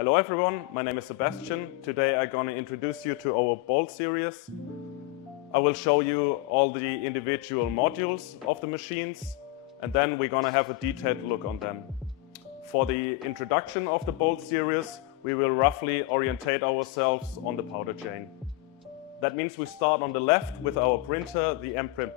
Hello everyone, my name is Sebastian. Today I'm going to introduce you to our Bolt series. I will show you all the individual modules of the machines, and then we're going to have a detailed look on them. For the introduction of the Bolt series, we will roughly orientate ourselves on the powder chain. That means we start on the left with our printer, the MPRINT+.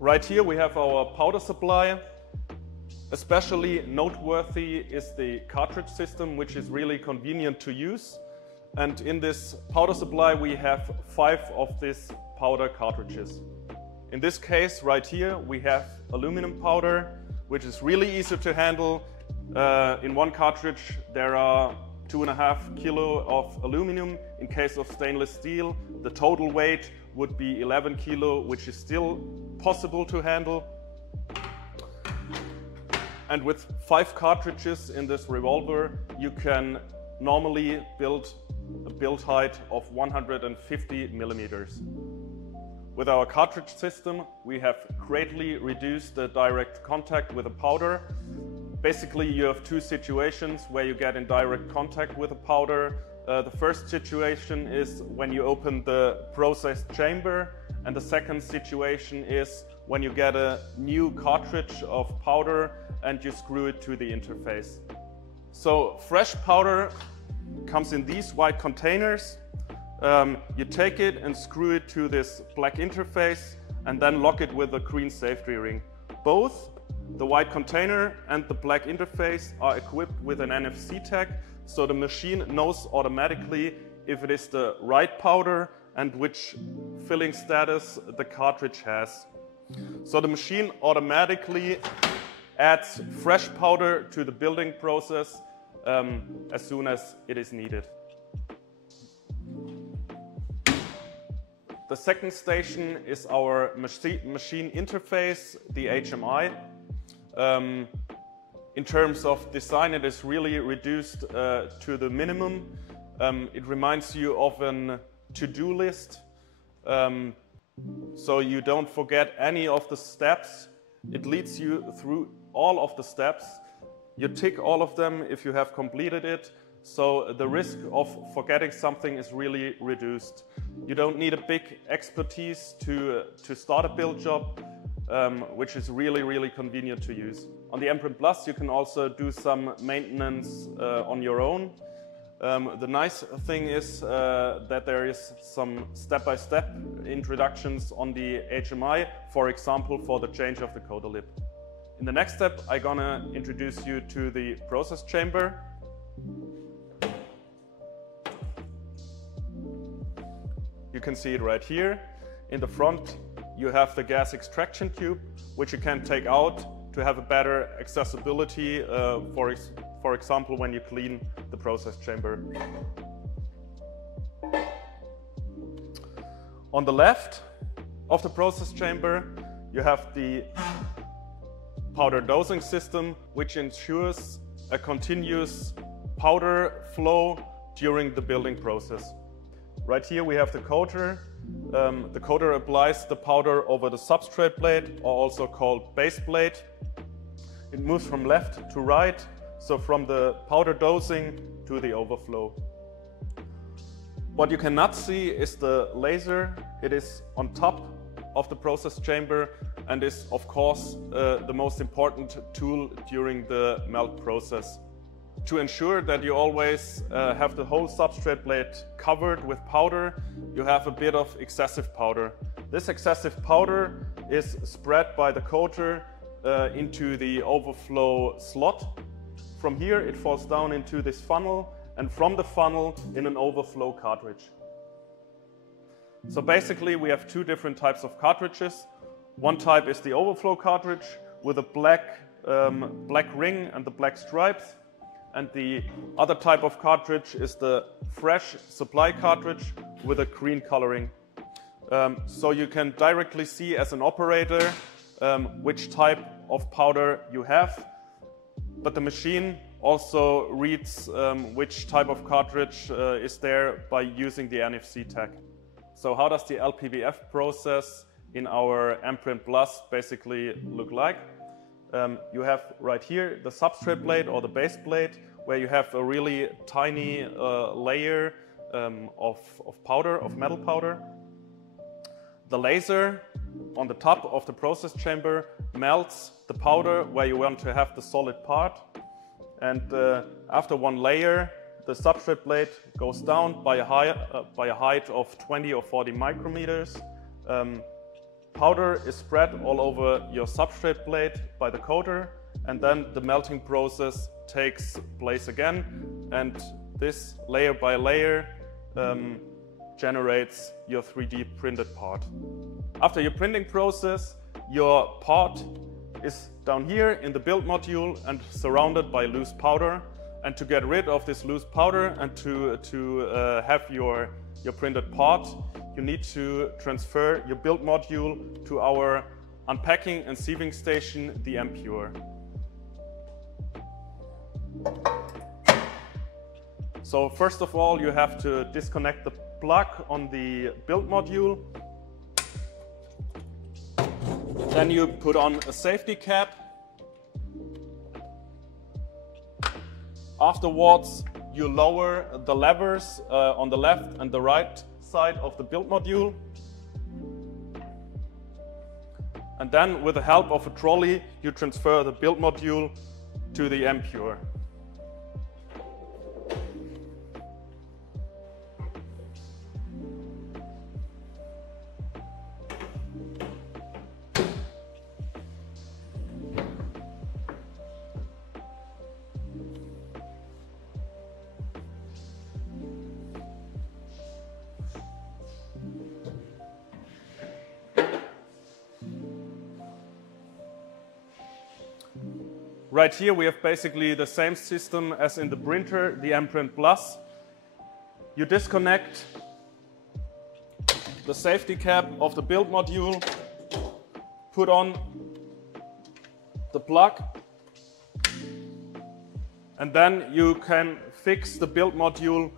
Right here we have our powder supply. Especially noteworthy is the cartridge system, which is really convenient to use. And in this powder supply we have 5 of these powder cartridges. In this case right here we have aluminum powder, which is really easy to handle. In one cartridge there are 2.5 kilo of aluminum. In case of stainless steel, the total weight would be 11 kilo, which is still possible to handle. And with 5 cartridges in this revolver, you can normally build a build height of 150 millimeters. With our cartridge system, we have greatly reduced the direct contact with the powder. Basically, you have 2 situations where you get in direct contact with the powder. The first situation is when you open the process chamber, and the second situation is when you get a new cartridge of powder and you screw it to the interface. So fresh powder comes in these white containers. You take it and screw it to this black interface and then lock it with a green safety ring. Both the white container and the black interface are equipped with an NFC tag, so the machine knows automatically if it is the right powder and which filling status the cartridge has. So the machine automatically adds fresh powder to the building process as soon as it is needed. The second station is our machine interface, the HMI. In terms of design, it is really reduced to the minimum. It reminds you of a to-do list. So you don't forget any of the steps. It leads you through all of the steps. You tick all of them if you have completed it. So the risk of forgetting something is really reduced. You don't need a big expertise to start a build job, which is really convenient to use. On the MPRINT+, you can also do some maintenance on your own. The nice thing is that there is some step-by-step introductions on the HMI, for example, for the change of the coater lip. In the next step, I'm gonna introduce you to the process chamber. You can see it right here. In the front, you have the gas extraction tube, which you can take out to have a better accessibility, for example, when you clean the process chamber. On the left of the process chamber, you have the powder dosing system, which ensures a continuous powder flow during the building process. Right here we have the coater. The coater applies the powder over the substrate plate, or also called base plate. It moves from left to right, so from the powder dosing to the overflow. What you cannot see is the laser. It is on top of the process chamber and is, of course, the most important tool during the melt process. To ensure that you always have the whole substrate plate covered with powder, you have a bit of excessive powder. This excessive powder is spread by the coater into the overflow slot. From here it falls down into this funnel, and from the funnel in an overflow cartridge. So basically we have 2 different types of cartridges. One type is the overflow cartridge with a black ring and the black stripes. And the other type of cartridge is the fresh supply cartridge with a green coloring. So you can directly see as an operator which type of powder you have. But the machine also reads which type of cartridge is there by using the NFC tag. So how does the LPBF process in our MPRINT+ basically look like? You have right here the substrate plate or the base plate, where you have a really tiny layer of powder, of metal powder. The laser on the top of the process chamber melts the powder where you want to have the solid part. And after one layer, the substrate plate goes down by a height of 20 or 40 micrometers. Powder is spread all over your substrate plate by the coater, and then the melting process takes place again, and this layer by layer generates your 3D printed part. After your printing process, your part is down here in the build module and surrounded by loose powder. And to get rid of this loose powder and to have your printed part, you need to transfer your build module to our unpacking and sieving station, the MPURE. So first of all, you have to disconnect the plug on the build module. Then you put on a safety cap. Afterwards, you lower the levers on the left and the right side of the build module. And then, with the help of a trolley, you transfer the build module to the MPURE. Right here we have basically the same system as in the printer, the MPRINT+. You disconnect the safety cap of the build module, put on the plug, and then you can fix the build module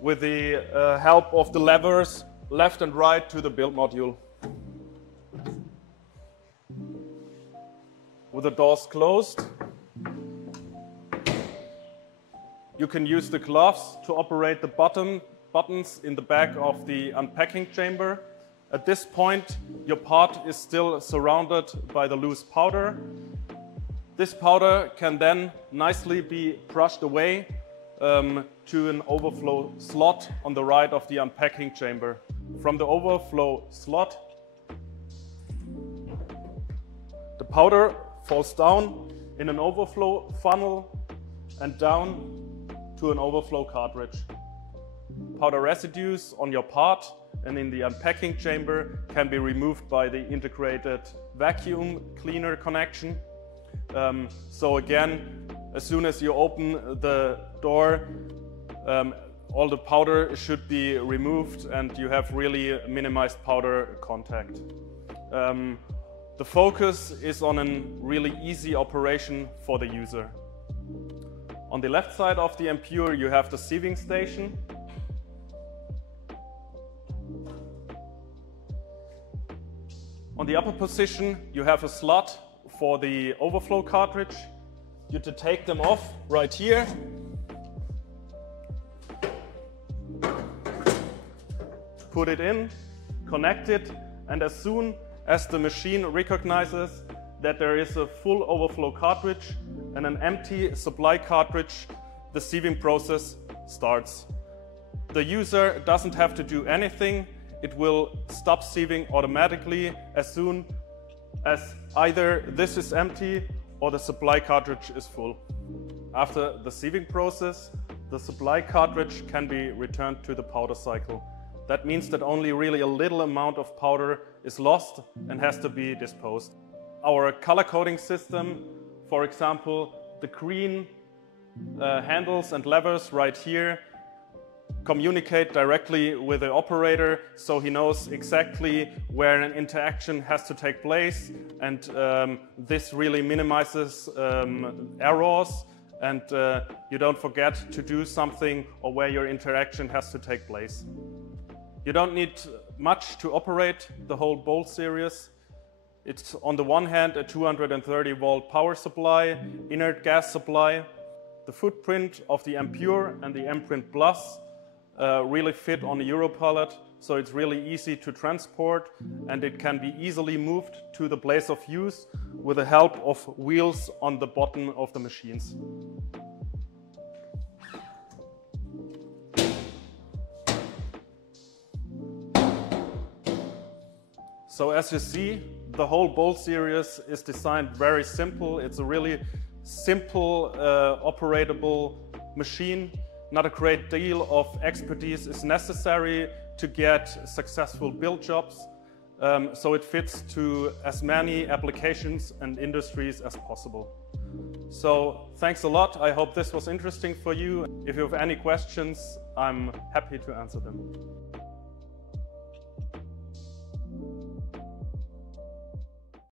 with the help of the levers left and right to the build module. With the doors closed, you can use the gloves to operate the buttons in the back of the unpacking chamber. At this point, your part is still surrounded by the loose powder. This powder can then nicely be brushed away to an overflow slot on the right of the unpacking chamber. From the overflow slot, the powder falls down in an overflow funnel and down to an overflow cartridge. Powder residues on your part and in the unpacking chamber can be removed by the integrated vacuum cleaner connection. So again, as soon as you open the door, all the powder should be removed and you have really minimized powder contact. The focus is on a really easy operation for the user. On the left side of the MPURE, you have the sieving station. On the upper position, you have a slot for the overflow cartridge. You to take them off right here. Put it in, connect it, and as soon as the machine recognizes that there is a full overflow cartridge and an empty supply cartridge, the sieving process starts. The user doesn't have to do anything. It will stop sieving automatically as soon as either this is empty or the supply cartridge is full. After the sieving process, the supply cartridge can be returned to the powder cycle. That means that only really a little amount of powder is lost and has to be disposed. Our color coding system, for example, the green handles and levers right here communicate directly with the operator, so he knows exactly where an interaction has to take place, and this really minimizes errors, and you don't forget to do something or where your interaction has to take place. You don't need much to operate the whole bolt series. It's on the one hand a 230-volt power supply, inert gas supply. The footprint of the MPURE and the MPRINT+ really fit on a Europallet, so it's really easy to transport and it can be easily moved to the place of use with the help of wheels on the bottom of the machines. So as you see, the whole bolt series is designed very simple. It's a really simple, operatable machine. Not a great deal of expertise is necessary to get successful build jobs. So it fits to as many applications and industries as possible. So thanks a lot. I hope this was interesting for you. If you have any questions, I'm happy to answer them.